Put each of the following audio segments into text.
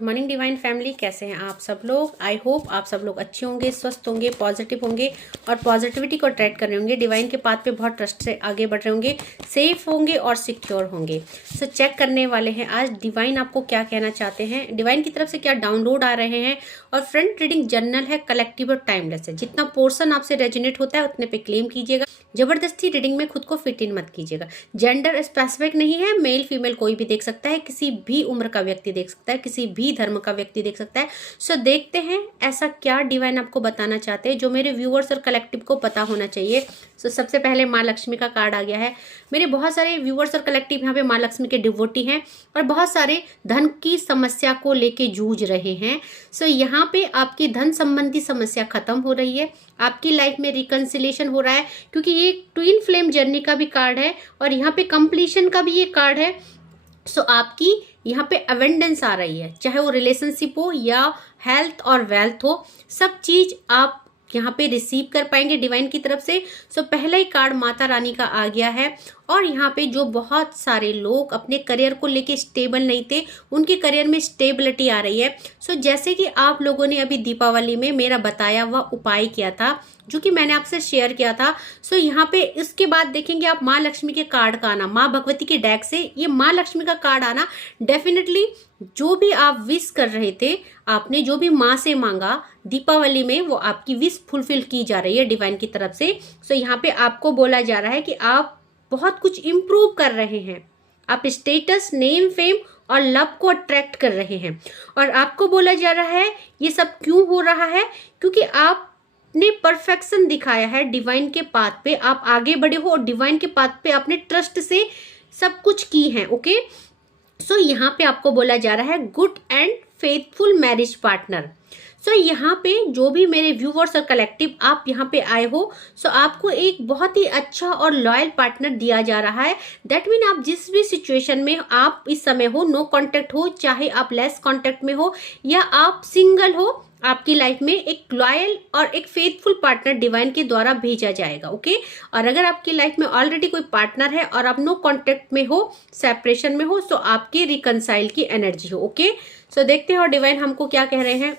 Good morning divine family, कैसे हैं आप सब लोग। आई होप आप सब लोग अच्छे होंगे, स्वस्थ होंगे, पॉजिटिव होंगे और पॉजिटिविटी को अट्रैक्ट कर रहे होंगे। डिवाइन के पाथ पे बहुत ट्रस्ट से आगे बढ़ रहे होंगे, सेफ होंगे और सिक्योर होंगे। सो चेक करने वाले हैं आज डिवाइन आपको क्या कहना चाहते हैं, डिवाइन की तरफ से क्या डाउनलोड आ रहे हैं। और फ्रंट रीडिंग जनरल है, कलेक्टिव और टाइमलेस है। जितना पोर्सन आपसे रेजोनेट होता है उतने पे क्लेम कीजिएगा। जबरदस्ती रीडिंग में खुद को फिट इन मत कीजिएगा। जेंडर स्पेसिफिक नहीं है, मेल फीमेल कोई भी देख सकता है, किसी भी उम्र का व्यक्ति देख सकता है, किसी भी धर्म का व्यक्ति देख सकता है। सो देखते हैं ऐसा क्या डिवाइन आपको बताना चाहते हैं जो मेरे व्यूअर्स और कलेक्टिव को पता होना चाहिए। सो सबसे पहले माँ लक्ष्मी का कार्ड आ गया है। मेरे बहुत सारे व्यूअर्स और कलेक्टिव यहाँ पे माँ लक्ष्मी के डिवोटी हैं और बहुत सारे धन की समस्या को लेके जूझ रहे हैं। सो यहाँ पे आपकी धन संबंधी समस्या खत्म हो रही है, आपकी लाइफ में रिकंसिलेशन हो रहा है, क्योंकि ये ट्विन फ्लेम जर्नी का भी कार्ड है और यहाँ पे कंप्लीशन का भी ये कार्ड है। सो आपकी यहाँ पे अवेंडेंस आ रही है, चाहे वो रिलेशनशिप हो या हेल्थ और वेल्थ हो, सब चीज आप यहाँ पे रिसीव कर पाएंगे डिवाइन की तरफ से। सो पहला ही कार्ड माता रानी का आ गया है और यहाँ पे जो बहुत सारे लोग अपने करियर को लेके स्टेबल नहीं थे, उनके करियर में स्टेबिलिटी आ रही है। सो जैसे कि आप लोगों ने अभी दीपावली में मेरा बताया हुआ उपाय किया था, जो कि मैंने आपसे शेयर किया था। सो यहाँ पे इसके बाद देखेंगे आप माँ लक्ष्मी के कार्ड का आना, माँ भगवती के डेक से ये माँ लक्ष्मी का कार्ड आना। डेफिनेटली जो भी आप विश कर रहे थे, आपने जो भी माँ से मांगा दीपावली में, वो आपकी विश फुलफिल की जा रही है डिवाइन की तरफ से। सो यहाँ पे आपको बोला जा रहा है कि आप बहुत कुछ इम्प्रूव कर रहे हैं, आप स्टेटस, नेम, फेम और लव को अट्रैक्ट कर रहे हैं। और आपको बोला जा रहा है ये सब क्यों हो रहा है, क्योंकि आपने परफेक्शन दिखाया है डिवाइन के पाथ पे, आप आगे बढ़े हो और डिवाइन के पाथ पे आपने ट्रस्ट से सब कुछ की है। ओके, सो यहाँ पे आपको बोला जा रहा है good and faithful marriage partner. So यहाँ पे जो भी मेरे व्यूवर्स और कलेक्टिव आप यहाँ पे आए हो, सो आपको एक बहुत ही अच्छा और लॉयल पार्टनर दिया जा रहा है। दैट मीन आप जिस भी सिचुएशन में आप इस समय हो, नो कांटेक्ट हो, चाहे आप लेस कांटेक्ट में हो या आप सिंगल हो, आपकी लाइफ में एक लॉयल और एक फेथफुल पार्टनर डिवाइन के द्वारा भेजा जाएगा। ओके, और अगर आपकी लाइफ में ऑलरेडी कोई पार्टनर है और आप नो कांटेक्ट में हो, सेपरेशन में हो, सो आपकी रिकंसाइल की एनर्जी हो। ओके, सो देखते हैं और डिवाइन हमको क्या कह रहे हैं।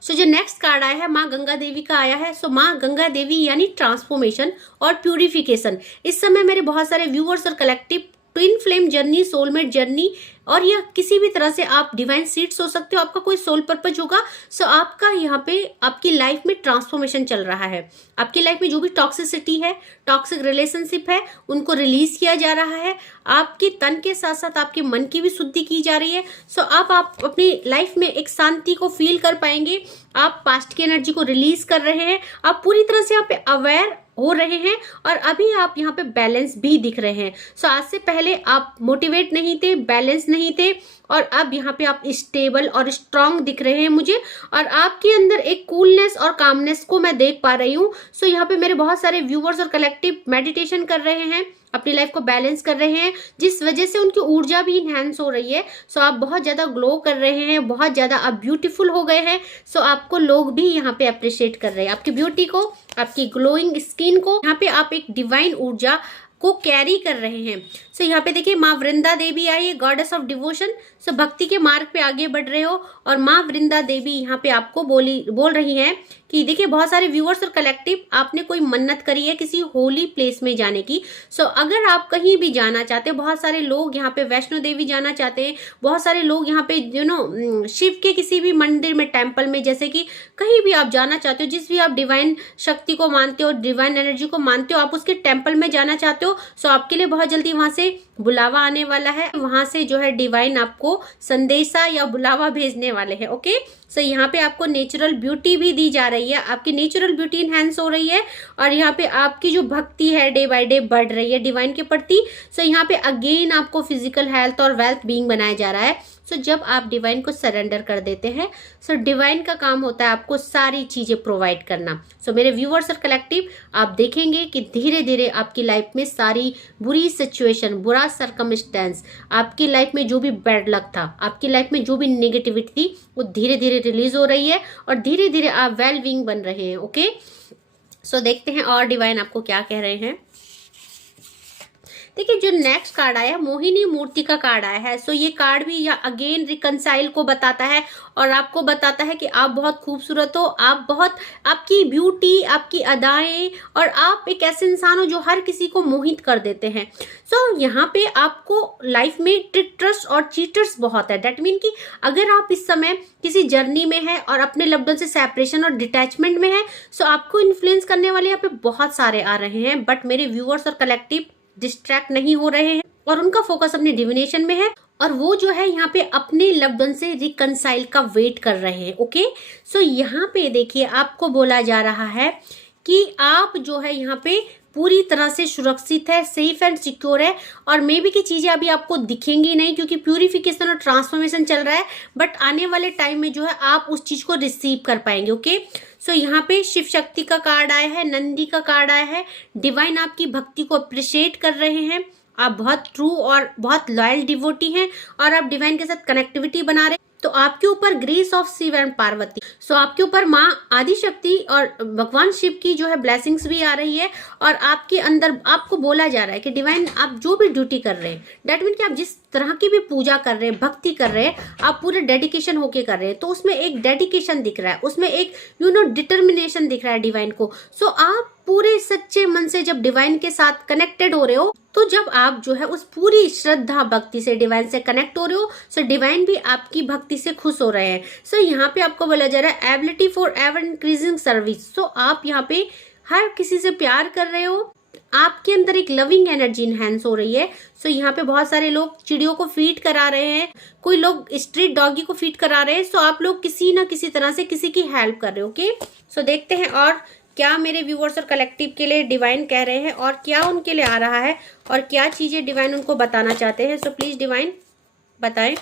सो जो नेक्स्ट कार्ड आया है माँ गंगा देवी का आया है। सो माँ गंगा देवी यानी ट्रांसफॉर्मेशन और प्यूरिफिकेशन। इस समय मेरे बहुत सारे व्यूअर्स और collective twin flame journey, soulmate journey और या किसी भी तरह से आप डिवाइन सीड्स हो सकते हो, आपका कोई सोल पर्पज होगा। सो आपका यहाँ पे आपकी लाइफ में ट्रांसफॉर्मेशन चल रहा है। आपकी लाइफ में जो भी टॉक्सिसिटी है, टॉक्सिक रिलेशनशिप है, उनको रिलीज किया जा रहा है। आपकी तन के साथ साथ आपके मन की भी शुद्धि की जा रही है। सो आप अपनी लाइफ में एक शांति को फील कर पाएंगे। आप पास्ट की एनर्जी को रिलीज कर रहे हैं, आप पूरी तरह से यहाँ पे अवेयर हो रहे हैं और अभी आप यहाँ पे बैलेंस भी दिख रहे हैं। सो आज से पहले आप मोटिवेट नहीं थे, बैलेंस नहीं थे और अब यहाँ पे आप स्टेबल और स्ट्रांग दिख रहे हैं मुझे, और आपके अंदर एक कूलनेस और कामनेस को मैं देख पा रही हूँ। सो यहाँ पे मेरे बहुत सारे व्यूवर्स और कलेक्टिव मेडिटेशन कर रहे हैं, अपनी लाइफ को बैलेंस कर रहे हैं, जिस वजह से उनकी ऊर्जा भी इनहैंस हो रही है। सो आप बहुत ज्यादा ग्लो कर रहे हैं, बहुत ज्यादा आप ब्यूटीफुल हो गए हैं। सो आपको लोग भी यहाँ पे अप्रिशिएट कर रहे हैं, आपकी ब्यूटी को, आपकी ग्लोइंग स्किन को। यहाँ पे आप एक डिवाइन ऊर्जा को कैरी कर रहे हैं। सो यहाँ पे देखिए माँ वृंदा देवी आई है, गॉडेस ऑफ डिवोशन। सो भक्ति के मार्ग पे आगे बढ़ रहे हो और माँ वृंदा देवी यहाँ पे आपको बोल रही हैं कि देखिए बहुत सारे व्यूअर्स और कलेक्टिव आपने कोई मन्नत करी है किसी होली प्लेस में जाने की। सो अगर आप कहीं भी जाना चाहते हो, बहुत सारे लोग यहाँ पे वैष्णो देवी जाना चाहते हैं, बहुत सारे लोग यहाँ पे शिव के किसी भी मंदिर में, टेम्पल में, जैसे कि कहीं भी आप जाना चाहते हो, जिस भी आप डिवाइन शक्ति को मानते हो, डिवाइन एनर्जी को मानते हो, आप उसके टेम्पल में जाना चाहते हो। सो आपके लिए बहुत जल्दी वहां से बुलावा आने वाला है, वहां से जो है डिवाइन आपको संदेशा या बुलावा भेजने वाले हैं। ओके, सो यहाँ पे आपको नेचुरल ब्यूटी भी दी जा रही है, आपकी नेचुरल ब्यूटी इनहैंस हो रही है और यहाँ पे आपकी जो भक्ति है डे बाय डे बढ़ रही है डिवाइन के प्रति। सो यहाँ पे अगेन आपको फिजिकल हेल्थ और वेल्थ बीइंग बनाया जा रहा है। सो जब आप डिवाइन को सरेंडर कर देते हैं, सो डिवाइन का काम होता है आपको सारी चीजें प्रोवाइड करना। सो मेरे व्यूअर्स और कलेक्टिव आप देखेंगे कि धीरे धीरे आपकी लाइफ में सारी बुरी सिचुएशन, बुरा सर्कमस्टेंस, आपकी लाइफ में जो भी बैड लक था, आपकी लाइफ में जो भी नेगेटिविटी थी, वो धीरे धीरे रिलीज हो रही है और धीरे धीरे आप वेल बीइंग बन रहे हैं। ओके, सो देखते हैं और डिवाइन आपको क्या कह रहे हैं। देखिए जो नेक्स्ट कार्ड आया है मोहिनी मूर्ति का कार्ड आया है। सो ये कार्ड भी अगेन रिकंसाइल को बताता है और आपको बताता है कि आप बहुत खूबसूरत हो, आप बहुत, आपकी ब्यूटी, आपकी अदाएं, और आप एक ऐसे इंसान हो जो हर किसी को मोहित कर देते हैं। सो यहाँ पे आपको लाइफ में ट्रिकटर्स और चीटर्स बहुत है। दैट मीन कि अगर आप इस समय किसी जर्नी में है और अपने लव्ड वन से सेपरेशन और डिटैचमेंट में है, सो आपको इन्फ्लुएंस करने वाले यहाँ पे बहुत सारे आ रहे हैं, बट मेरे व्यूअर्स और कलेक्टिव डिस्ट्रैक्ट नहीं हो रहे हैं और उनका फोकस अपनी डिविनेशन में है और वो जो है यहाँ पे अपने लव्ड वन से रिकंसाइल का वेट कर रहे हैं। ओके, सो यहाँ पे देखिए आपको बोला जा रहा है कि आप जो है यहाँ पे पूरी तरह से सुरक्षित है, सेफ एंड सिक्योर है, और मे बी की चीजें अभी आपको दिखेंगी नहीं क्योंकि प्यूरिफिकेशन और ट्रांसफॉर्मेशन चल रहा है, बट आने वाले टाइम में जो है आप उस चीज को रिसीव कर पाएंगे। ओके, सो यहाँ पे शिव शक्ति का कार्ड आया है, नंदी का कार्ड आया है, डिवाइन आपकी भक्ति को अप्रिशिएट कर रहे हैं, आप बहुत ट्रू और बहुत लॉयल डिवोटी हैं और आप डिवाइन के साथ कनेक्टिविटी बना रहे हैं। तो आपके ऊपर grace of Shiva and Parvati, so आपके ऊपर माँ आदि शक्ति और भगवान शिव की जो है ब्लेसिंग्स भी आ रही है और आपके अंदर आपको बोला जा रहा है कि डिवाइन आप जो भी ड्यूटी कर रहे हैं, डेट मीन कि आप जिस तरह की भी पूजा कर रहे हैं, भक्ति कर रहे हैं, आप पूरे डेडिकेशन होके कर रहे हैं, तो उसमें एक डेडिकेशन दिख रहा है, उसमें एक डिटर्मिनेशन दिख रहा है डिवाइन को। सो आप पूरे सच्चे मन से जब डिवाइन के साथ कनेक्टेड हो रहे हो, तो जब आप जो है उस पूरी श्रद्धा भक्ति से डिवाइन से कनेक्ट हो रहे हो, सो डिवाइन भी आपकी भक्ति से खुश हो रहे हैं। सो यहाँ पे आपको बोला जा रहा है ability for ever increasing service. So आप यहाँ पे हर किसी से प्यार कर रहे हो, आपके अंदर एक लविंग एनर्जी इनहेंस हो रही है। सो यहाँ पे बहुत सारे लोग चिड़ियों को फीड करा रहे हैं, कोई लोग स्ट्रीट डॉगी को फीड करा रहे हैं। सो आप लोग किसी ना किसी तरह से किसी की हेल्प कर रहे हो। ओके, सो देखते हैं और क्या मेरे व्यूअर्स और कलेक्टिव के लिए डिवाइन कह रहे हैं और क्या उनके लिए आ रहा है और क्या चीजें डिवाइन उनको बताना चाहते हैं। सो प्लीज डिवाइन बताएं।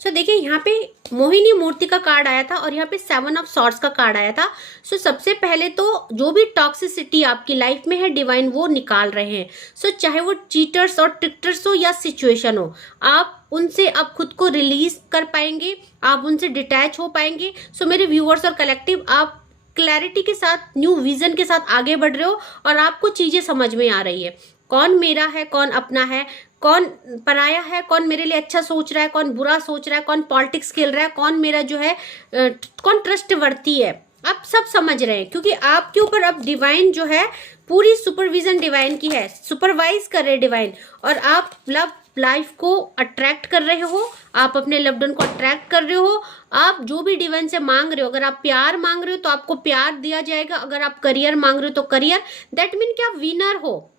सो देखिए यहाँ पे मोहिनी मूर्ति का कार्ड आया था और यहाँ पे 7 ऑफ सॉर्ड्स का कार्ड आया था। सो सबसे पहले तो जो भी टॉक्सिसिटी आपकी लाइफ में है डिवाइन वो निकाल रहे हैं। सो चाहे वो चीटर्स और ट्रिकटर्स हो या सिचुएशन हो, आप उनसे अब खुद को रिलीज कर पाएंगे, आप उनसे डिटैच हो पाएंगे। सो मेरे व्यूअर्स और कलेक्टिव, आप क्लैरिटी के साथ, न्यू विजन के साथ आगे बढ़ रहे हो और आपको चीजें समझ में आ रही है, कौन मेरा है, कौन अपना है, कौन पराया है, कौन मेरे लिए अच्छा सोच रहा है, कौन बुरा सोच रहा है, कौन पॉलिटिक्स खेल रहा है, कौन मेरा जो है कौन ट्रस्टवर्दी है, आप सब समझ रहे हैं क्योंकि आपके ऊपर अब डिवाइन जो है पूरी सुपरविजन डिवाइन की है, सुपरवाइज कर रहे डिवाइन, और आप लव लाइफ को अट्रैक्ट कर रहे हो, आप अपने लव्ड वन को अट्रैक्ट कर रहे हो। आप जो भी डिवाइन से मांग रहे हो, अगर आप प्यार मांग रहे हो तो आपको प्यार दिया जाएगा, अगर आप करियर मांग रहे हो तो करियर, दैट मीन कि आप विनर हो,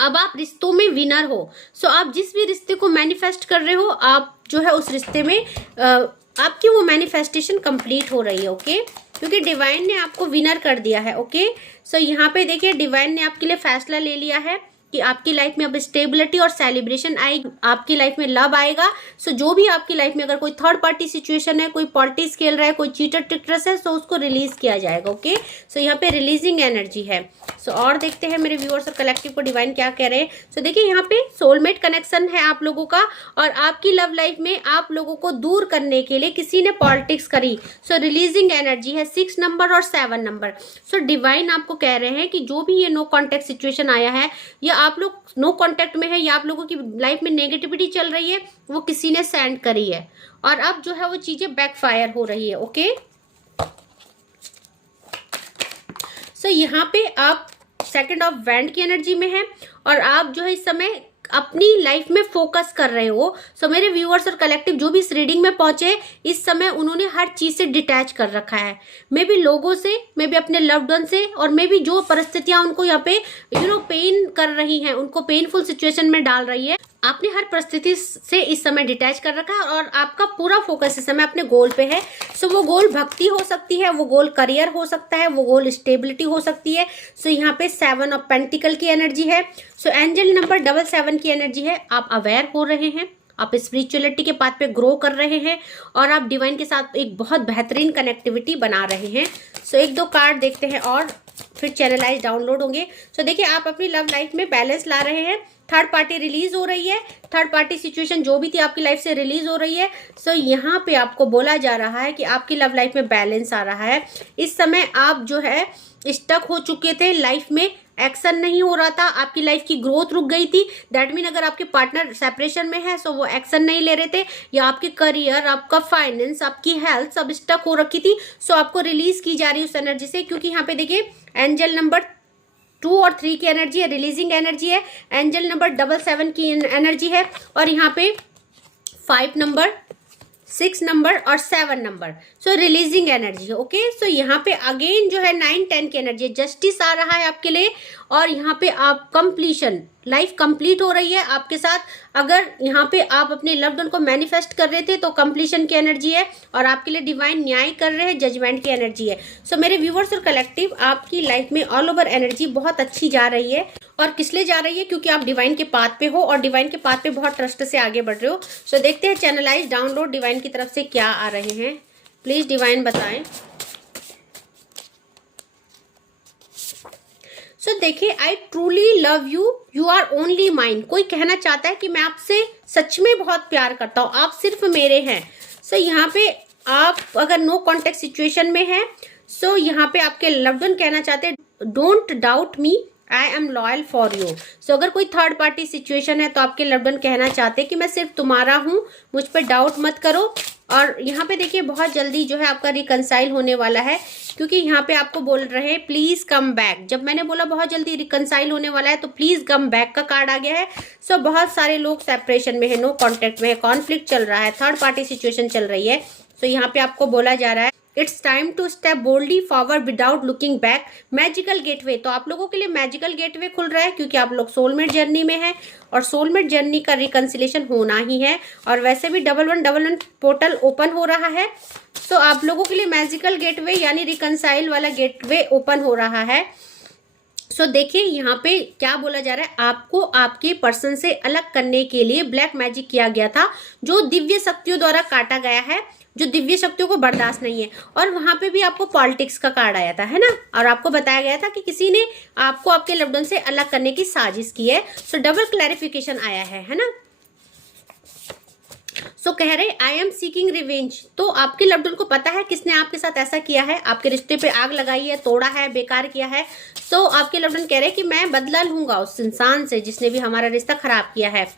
अब आप रिश्तों में विनर हो। सो आप जिस भी रिश्ते को मैनिफेस्ट कर रहे हो, आप जो है उस रिश्ते में आपकी वो मैनिफेस्टेशन कंप्लीट हो रही है। ओके, क्योंकि डिवाइन ने आपको विनर कर दिया है। ओके, सो यहाँ पे देखिए डिवाइन ने आपके लिए फैसला ले लिया है कि आपकी लाइफ में अब स्टेबिलिटी और सेलिब्रेशन आएगी, आपकी लाइफ में लव आएगा। सो जो भी आपकी लाइफ में अगर कोई थर्ड पार्टी सिचुएशन है, कोई पॉलिटिक्स खेल रहा है, कोई चीटर ट्रिकटर्स है, सो उसको रिलीज किया जाएगा। ओके, सो यहाँ पे रिलीजिंग एनर्जी है। सो और देखते हैं मेरे व्यूअर्स और कलेक्टिव को डिवाइन क्या कह रहे हैं। सो देखिए यहाँ पे सोलमेट कनेक्शन है आप लोगों का और आपकी लव लाइफ में आप लोगों को दूर करने के लिए किसी ने पॉलिटिक्स करी। सो रिलीजिंग एनर्जी है 6 नंबर और 7 नंबर। सो डिवाइन आपको कह रहे हैं कि जो भी ये नो कॉन्टेक्ट सिचुएशन आया है या आप लोग नो कॉन्टेक्ट में है या आप लोगों की लाइफ में नेगेटिविटी चल रही है, वो किसी ने सेंड करी है और अब जो है वो चीजें बैकफायर हो रही है। ओके, सो यहाँ पे आप सेकंड ऑफ वैंड की एनर्जी में है और आप जो है इस समय अपनी लाइफ में फोकस कर रहे हो। सो मेरे व्यूअर्स और कलेक्टिव जो भी इस रीडिंग में पहुंचे, इस समय उन्होंने हर चीज से डिटैच कर रखा है, मे बी लोगों से, मे बी अपने लव्ड वन से, और मे बी जो परिस्थितियां उनको यहाँ पे पेन कर रही हैं, उनको पेनफुल सिचुएशन में डाल रही है, आपने हर परिस्थिति से इस समय डिटैच कर रखा है और आपका पूरा फोकस इस समय अपने गोल पे है। सो वो गोल भक्ति हो सकती है, वो गोल करियर हो सकता है, वो गोल स्टेबिलिटी हो सकती है। सो यहाँ पे 7 ऑफ पेंटिकल की एनर्जी है। सो एंजल नंबर 77 की एनर्जी है। आप अवेयर हो रहे हैं, आप स्पिरिचुअलिटी के पाथ पे ग्रो कर रहे हैं और आप डिवाइन के साथ एक बहुत बेहतरीन कनेक्टिविटी बना रहे हैं। सो 1-2 कार्ड देखते हैं और फिर चैनलाइज डाउनलोड होंगे। सो देखिए आप अपनी लव लाइफ में बैलेंस ला रहे हैं, थर्ड पार्टी रिलीज हो रही है, थर्ड पार्टी सिचुएशन जो भी थी आपकी लाइफ से रिलीज हो रही है। सो यहाँ पे आपको बोला जा रहा है कि आपकी लव लाइफ में बैलेंस आ रहा है। इस समय आप जो है स्टक हो चुके थे लाइफ में, एक्शन नहीं हो रहा था, आपकी लाइफ की ग्रोथ रुक गई थी। दैट मीन अगर आपके पार्टनर सेपरेशन में है सो वो एक्शन नहीं ले रहे थे, या आपके करियर, आपका फाइनेंस, आपकी हेल्थ सब स्टक हो रखी थी। सो आपको रिलीज की जा रही है उस एनर्जी से, क्योंकि यहाँ पे देखिए एंजल नंबर 2 और 3 की एनर्जी है, रिलीजिंग एनर्जी है। एंजल नंबर 7 की एनर्जी है, और यहाँ पे 5 नंबर, 6 नंबर और 7 नंबर, सो रिलीजिंग एनर्जी है। ओके, सो यहाँ पे अगेन जो है 9, 10 की एनर्जी है, जस्टिस आ रहा है आपके लिए, और यहाँ पे आप कंप्लीशन, लाइफ कंप्लीट हो रही है आपके साथ। अगर यहाँ पे आप अपने लव्ड वन को मैनिफेस्ट कर रहे थे तो कंप्लीशन की एनर्जी है, और आपके लिए डिवाइन न्याय कर रहे हैं, जजमेंट की एनर्जी है। सो मेरे व्यूवर्स और कलेक्टिव, आपकी लाइफ में ऑल ओवर एनर्जी बहुत अच्छी जा रही है, और किस लिए जा रही है, क्योंकि आप डिवाइन के पाथ पे हो, और डिवाइन के पाथ पे बहुत ट्रस्ट से आगे बढ़ रहे हो। सो देखते हैं चैनलाइज डाउनलोड डिवाइन की तरफ से क्या आ रहे हैं, प्लीज डिवाइन बताएं। सो देखिए, I truly love you, you are only mine. कोई कहना चाहता है कि मैं आपसे सच में बहुत प्यार करता हूँ, आप सिर्फ मेरे हैं। सो यहाँ पे आप अगर नो कॉन्टेक्ट सिचुएशन में है, सो यहाँ पे आपके लव्ड वन कहना चाहते हैं don't doubt me, I am loyal for you. So अगर कोई थर्ड पार्टी सिचुएशन है तो आपके लव्ड वन कहना चाहते हैं कि मैं सिर्फ तुम्हारा हूँ, मुझ पर डाउट मत करो। और यहाँ पे देखिए बहुत जल्दी जो है आपका रिकंसाइल होने वाला है, क्योंकि यहाँ पे आपको बोल रहे हैं प्लीज कम बैक। जब मैंने बोला बहुत जल्दी रिकंसाइल होने वाला है तो प्लीज कम बैक का कार्ड आ गया है। सो बहुत सारे लोग सेपरेशन में है, नो कॉन्टेक्ट में है, कॉन्फ्लिक्ट चल रहा है, थर्ड पार्टी सिचुएशन चल रही है। सो यहाँ पे आपको बोला जा रहा है it's time to step boldly forward without looking back. Magical gateway, तो आप लोगों के लिए मैजिकल गेटवे खुल रहा है, क्योंकि आप लोग सोलमेट जर्नी में हैं, और सोलमेट जर्नी का रिकंसिलेशन होना ही है। और वैसे भी 1111 पोर्टल ओपन हो रहा है, तो आप लोगों के लिए मैजिकल गेटवे यानी रिकंसाइल वाला गेटवे ओपन हो रहा है। सो देखिए यहाँ पे क्या बोला जा रहा है, आपको आपके पर्सन से अलग करने के लिए ब्लैक मैजिक किया गया था, जो दिव्य शक्तियों द्वारा काटा गया है, जो दिव्य शक्तियों को बर्दाश्त नहीं है। और वहां पे भी आपको पॉलिटिक्स का कार्ड आया था, है ना, और आपको बताया गया था कि किसी ने आपको आपके लव्ड वन से अलग करने की साजिश की है। सो डबल क्लैरिफिकेशन आया है ना। सो कह रहे आई एम सीकिंग रिवेंज, तो आपके लव्ड वन को पता है किसने आपके साथ ऐसा किया है, आपके रिश्ते पे आग लगाई है, तोड़ा है, बेकार किया है। सो आपके लव्ड वन कह रहे हैं कि मैं बदला लूंगा उस इंसान से जिसने भी हमारा रिश्ता खराब किया है।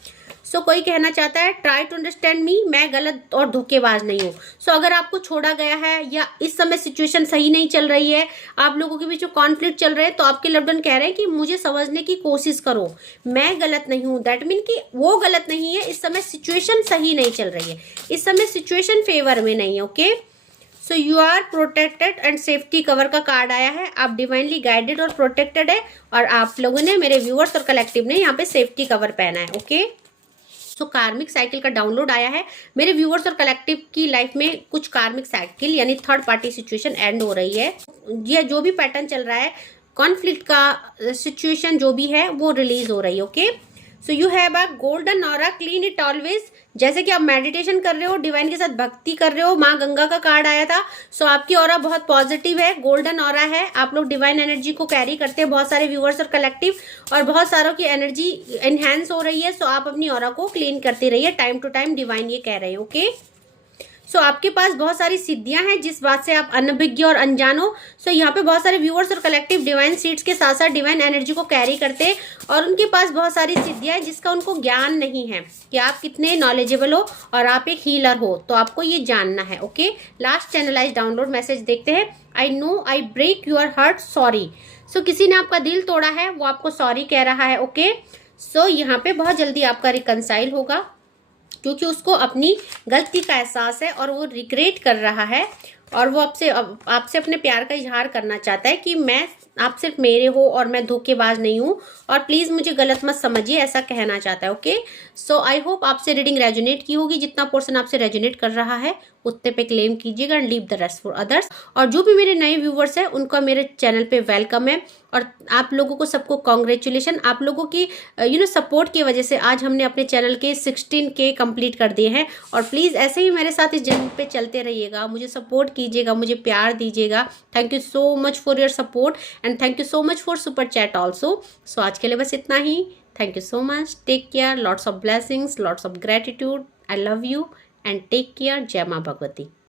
सो कोई कहना चाहता है ट्राई टू अंडरस्टैंड मी, मैं गलत और धोखेबाज नहीं हूँ। सो अगर आपको छोड़ा गया है या इस समय सिचुएशन सही नहीं चल रही है, आप लोगों के बीच जो कॉन्फ्लिक्ट चल रहे हैं, तो आपके लव्ड वन कह रहे हैं कि मुझे समझने की कोशिश करो, मैं गलत नहीं हूँ। दैट मीन कि वो गलत नहीं है, इस समय सिचुएशन सही नहीं चल रही है, इस समय सिचुएशन फेवर में नहीं है। Okay, so you are protected and safety cover का कार्ड आया है, आप डिवाइनली गाइडेड और प्रोटेक्टेड है, और आप लोगों ने, मेरे व्यूअर्स और कलेक्टिव ने यहाँ पे सेफ्टी कवर पहना है। ओके, सो कार्मिक साइकिल का डाउनलोड आया है। मेरे व्यूअर्स और कलेक्टिव की लाइफ में कुछ कार्मिक साइकिल यानी थर्ड पार्टी सिचुएशन एंड हो रही है, ये जो भी पैटर्न चल रहा है, कॉन्फ्लिक्ट का सिचुएशन जो भी है वो रिलीज हो रही है। Okay, so you have a golden aura, clean it always. जैसे कि आप मेडिटेशन कर रहे हो, डिवाइन के साथ भक्ति कर रहे हो, माँ गंगा का कार्ड आया था। सो आपकी ऑरा बहुत पॉजिटिव है, गोल्डन ऑरा है, आप लोग डिवाइन एनर्जी को कैरी करते हैं, बहुत सारे व्यूअर्स और कलेक्टिव, और बहुत सारों की एनर्जी एनहेंस हो रही है। सो आप अपनी ऑरा को क्लीन करते रहिए टाइम टू टाइम, डिवाइन ये कह रहे हैं। ओके, सो आपके पास बहुत सारी सिद्धियां हैं जिस बात से आप अनभिज्ञ और अनजान हो। सो यहाँ पे बहुत सारे व्यूअर्स और कलेक्टिव डिवाइन सीड्स के साथ साथ डिवाइन एनर्जी को कैरी करते हैं, और उनके पास बहुत सारी सिद्धियां हैं जिसका उनको ज्ञान नहीं है कि आप कितने नॉलेजेबल हो और आप एक हीलर हो, तो आपको ये जानना है। Okay, last channelize download message देखते हैं। I know I break your heart, sorry. So किसी ने आपका दिल तोड़ा है, वो आपको सॉरी कह रहा है। ओके, सो यहाँ पे बहुत जल्दी आपका रिकंसाइल होगा, क्योंकि उसको अपनी गलती का एहसास है और वो रिग्रेट कर रहा है, और वो आपसे अपने प्यार का इजहार करना चाहता है कि मैं, आप सिर्फ मेरे हो और मैं धोखेबाज नहीं हूँ, और प्लीज मुझे गलत मत समझिए, ऐसा कहना चाहता है। ओके, सो आई होप आपसे रीडिंग रेजोनेट की होगी। जितना पोर्शन आपसे रेजोनेट कर रहा है उतने पे क्लेम कीजिएगा and leave the rest for others. और जो भी मेरे नए व्यूवर्स हैं उनका मेरे चैनल पे वेलकम है, और आप लोगों को सबको कॉन्ग्रेचुलेशन। आप लोगों की सपोर्ट की वजह से आज हमने अपने चैनल के 16K कंप्लीट कर दिए हैं, और प्लीज़ ऐसे ही मेरे साथ इस जर्नी पे चलते रहिएगा, मुझे सपोर्ट कीजिएगा, मुझे प्यार दीजिएगा। Thank you so much for your support and thank you so much for super chat also. So आज के लिए बस इतना ही। Thank you so much, take care, lots of blessings, lots of gratitude, I love you and take care. जय माँ भगवती।